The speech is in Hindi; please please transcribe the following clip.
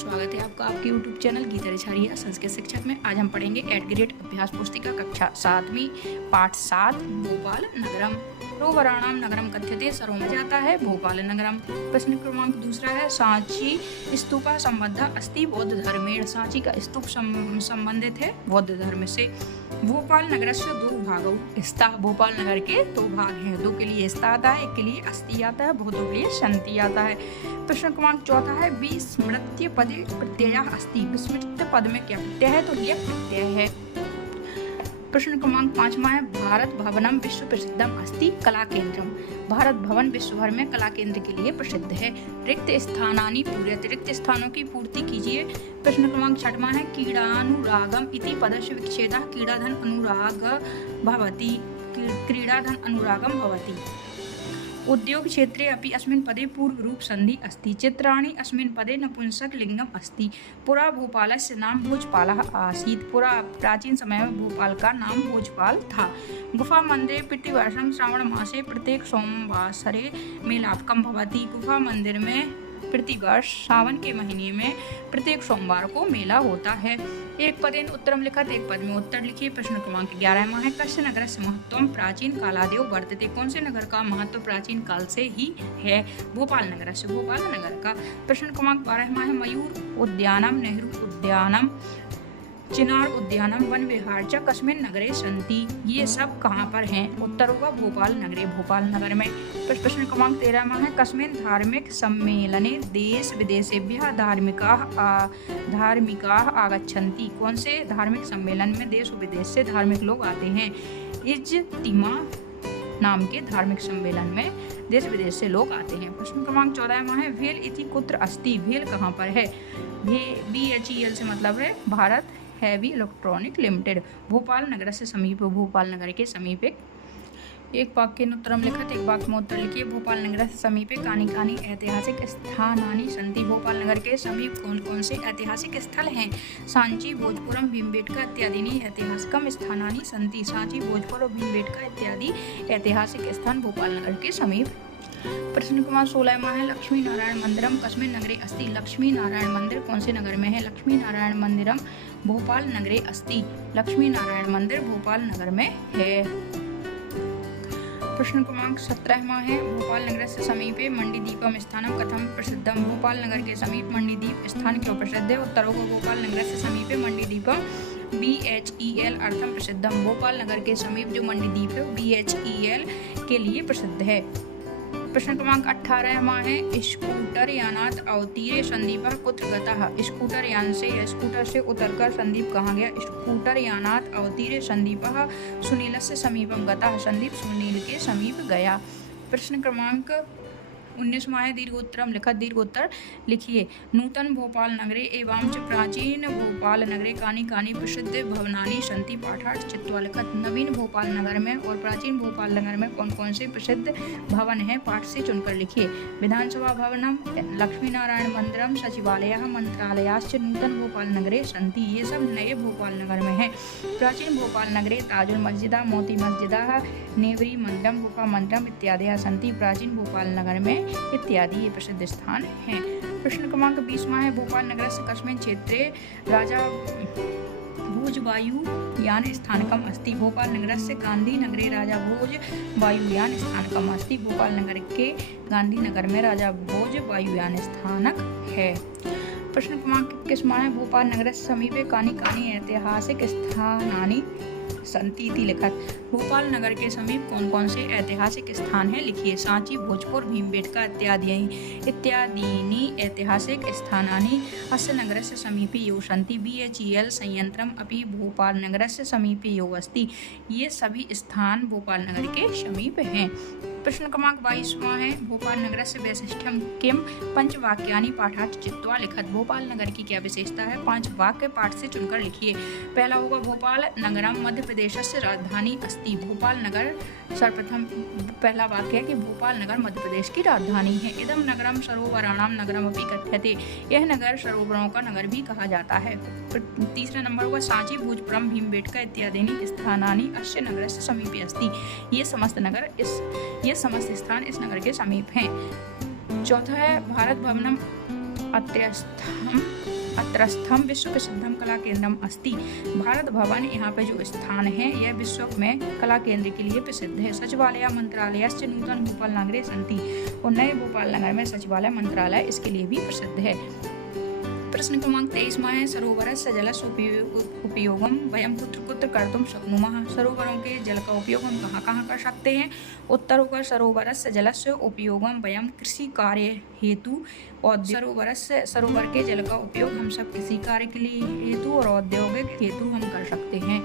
स्वागत है आपका आपके YouTube चैनल गीता रिछारिया संस्कृत शिक्षक में। आज हम पढ़ेंगे 8th ग्रेड अभ्यास पुस्तिका कक्षा 7वीं पाठ 7 भोपाल नगरम। रोवराणाम नगरम कथ्यते सरो में जाता है भोपाल नगरम। प्रश्न क्रमांक दूसरा है सांची स्तूपा संबद्ध अस्ति बौद्ध धर्मेण। सांची का स्तूप संबंधित है बौद्ध धर्म से। भोपाल नगर से दो भागों स्था। भोपाल नगर के दो भाग हैं, दो के लिए स्था आता है, एक के लिए अस्थि आता है, बहुतों के लिए संति आता है। प्रश्न क्रमांक चौथा है विस्मृत्य पदे प्रत्यय अस्ति। विस्मृत्य पद में क्या प्रत्यय है? तो लियक प्रत्यय है। प्रश्न क्रमांक 5वां है भारत भवनम विश्व प्रसिद्धम अस्ति कला केंद्रम। भारत भवन विश्व भर में कला केंद्र के लिए प्रसिद्ध है। रिक्त स्थानानि पूर्यते। रिक्त स्थानों की पूर्ति कीजिए। प्रश्न क्रमांक 6वां है क्रीडानुरागम इति पदस्य विच्छेदः क्रीडाधन अनुराग भवति। क्रीडाधन अनुरागम भवति। उद्योग क्षेत्रे अपि अस्मिन् पदे पूर्व रूप संधि अस्ति। चित्राणि अस्मिन् पदे नपुंसक लिंगम अस्ति। पुरा भोपालस्य नाम भोजपालः आसीत्। पुरा प्राचीन समय में भोपाल का नाम भोजपाल था। गुफा मंदिरे प्रतिवर्षं श्रावण मासे प्रत्येक सोमवासरे मेलापकं भवति। गुफा मंदिर में प्रतिवर्ष सावन के महीने में प्रत्येक सोमवार को मेला होता है। एक पदेन उत्तरम लिखत, एक पद में उत्तर लिखिए। प्रश्न क्रमांक 11वां है कस्य नगरस्य महत्वम प्राचीन कालादेव वर्तते। कौन से नगर का महत्व प्राचीन काल से ही है? भोपाल नगर से, भोपाल नगर का। प्रश्न क्रमांक 12वां है मयूर उद्यानम नेहरू उद्यानम चिनार उद्यानम वन विहार च कस्मिन् नगरे सन्ति। ये सब कहाँ पर हैं? उत्तर होगा भोपाल नगरे, भोपाल नगर में। प्रश्न क्रमांक 13वां है कस्मिन् धार्मिक सम्मेलने देश विदेशेभ्यः धार्मिकाः आगच्छन्ति। कौन से धार्मिक सम्मेलन में देश विदेश से धार्मिक लोग आते हैं? इज्तिमा नाम के धार्मिक सम्मेलन में देश विदेश से लोग आते हैं। प्रश्न क्रमांक 14वां है भेल इति कुत्र अस्ति। भेल कहाँ पर है? BHEL से मतलब है Bharat heavy electronic limited. Bhopal नगर से समीप, भोपाल नगर के समीप एक वाक्य उत्तरम लिखत, एक वाक्य में उत्तर लिखिए। भोपाल नगर से समीपे कानि कानि ऐतिहासिक स्थानानि सन्ति। भोपाल नगर के समीप कौन कौन से ऐतिहासिक स्थल हैं? सांची भोजपुरम भीमबेटका इत्यादि ऐतिहासिकम स्थानानि सन्ति। सांची भोजपुर और भीमबेटका इत्यादि ऐतिहासिक स्थान भोपाल नगर के समीप। प्रश्न क्रमांक 16वां है लक्ष्मी नारायण मंदिरम कस्मिन् नगरे अस्ति। लक्ष्मी नारायण मंदिर कौन से नगर में है? लक्ष्मी नारायण मंदिरम भोपाल नगरे अस्ति। लक्ष्मी नारायण मंदिर भोपाल नगर में है। प्रश्न क्रमांक 17वां है भोपाल नगर से समीपे मंडीदीपम स्थानम कथम प्रसिद्धम। भोपाल नगर के समीप मंडीदीप स्थान क्यों प्रसिद्ध है? उत्तर होगा भोपाल नगर से समीपे मंडीदीपम BHEL अर्थम प्रसिद्धम। भोपाल नगर के समीप जो मंडीदीप है वो BHEL के लिए प्रसिद्ध है। प्रश्न क्रमांक 18वां है स्कूटर यानात अवतीरे संदीपः कुत्र गतः। स्कूटर यान से या स्कूटर से उतरकर संदीप कहाँ गया? स्कूटर यानात अवतीरे संदीपः सुनीलस्य समीपम गतः। संदीप सुनील के समीप गया। प्रश्न क्रमांक 19वां है दीर्घोत्तरम लिखत, दीर्घोत्तर लिखिए। नूतन भोपाल नगरे एवं च प्राचीन भोपाल नगरे कानि कानि प्रसिद्ध भवनानि सन्ति। पाठार्थ चित्वा लिखत। नवीन भोपाल नगर में और प्राचीन भोपाल नगर में कौन कौन से प्रसिद्ध भवन हैं? पाठ से चुनकर लिखिए। विधानसभा भवनम लक्ष्मी नारायण मंदिरम सचिवालयः मंत्रालयाश्च नूतन भोपाल नगरे सन्ति। ये सब नए भोपाल नगर में है। प्राचीन भोपाल नगरे ताजुल मस्जिदा मोती मस्जिदा नेवरी मंदिरम गुफा मंदिरम इत्यादि सन्ति। प्राचीन भोपाल नगर में इत्यादि ये प्रसिद्ध स्थान हैं। प्रश्न क्रमांक 20वां है भोपाल नगर से कस्मिन् क्षेत्रे राजा भोज वायुयान स्थानकम अस्ति। भोपाल नगर से गांधी नगरे राजा भोज वायुयान स्थानकम अस्ति। भोपाल नगर के गांधी नगर में राजा भोज वायुयान स्थानक है। प्रश्न क्रमांक 21वां है भोपाल नगर से समीपे कानि कानि ऐतिहासिक स्थानानि सन्ति इति लिखत। भोपाल नगर के समीप कौन कौन से ऐतिहासिक स्थान हैं? लिखिए। सांची भोजपुर भीमबेटका इत्यादीनि ऐतिहासिक स्थानानि अस्य नगरस्य समीपे एव सन्ति। BHEL संयंत्रम अपि भोपाल नगरस्य समीपे एव अस्ति। ये सभी स्थान भोपाल नगर के समीप हैं। प्रश्न क्रमांक 22वां है भोपाल नगर से वैशिष्ट्यम किम पंचवाक्यानि पाठार्थ चित्वा लिखत। भोपाल नगर की क्या विशेषता है? 5 वाक्य पाठ से चुनकर लिखिए। पहला होगा भोपाल नगरम मध्य प्रदेश से राजधानी अस्ति। भोपाल नगर सर्वप्रथम पहला वाक्य है कि भोपाल नगर मध्य प्रदेश की राजधानी है। इदम नगरम सरोवराणाम नगरम अपि कथ्यते। यह नगर सरोवरों का नगर भी कहा जाता है। तीसरा नंबर होगा सांची भोजपुरम भीमबेटका इत्यादि स्थानानि अस्य नगरस्य समीपे अस्ति। ये समस्त स्थान इस नगर के समीप हैं। चौथा है भारत भवनम अत्रस्थम विश्व प्रसिद्धम कला केंद्रम अस्ति। भारत भवन यहाँ पे जो स्थान है यह विश्व में कला केंद्र के लिए प्रसिद्ध है। सचिवालय मंत्रालयस्य नूतन भोपाल नगरे सन्ति। और नए भोपाल नगर में सचिवालय मंत्रालय इसके लिए भी प्रसिद्ध है। प्रश्न क्रमांक 23 है सरोवरस्य जलस्य उपयोगम वयं कुत्र कुत्र कर्तुं शक्नुमः। सरोवरों के जल का उपयोग हम कहाँ कहाँ कर सकते हैं। उत्तर होगा सरोवरस्य जलस्य उपयोगम वयं कृषि कार्य हेतु और सरोवर के जल का उपयोग हम सब कृषि कार्य के लिए हेतु और औद्योगिक हेतु हम कर सकते हैं।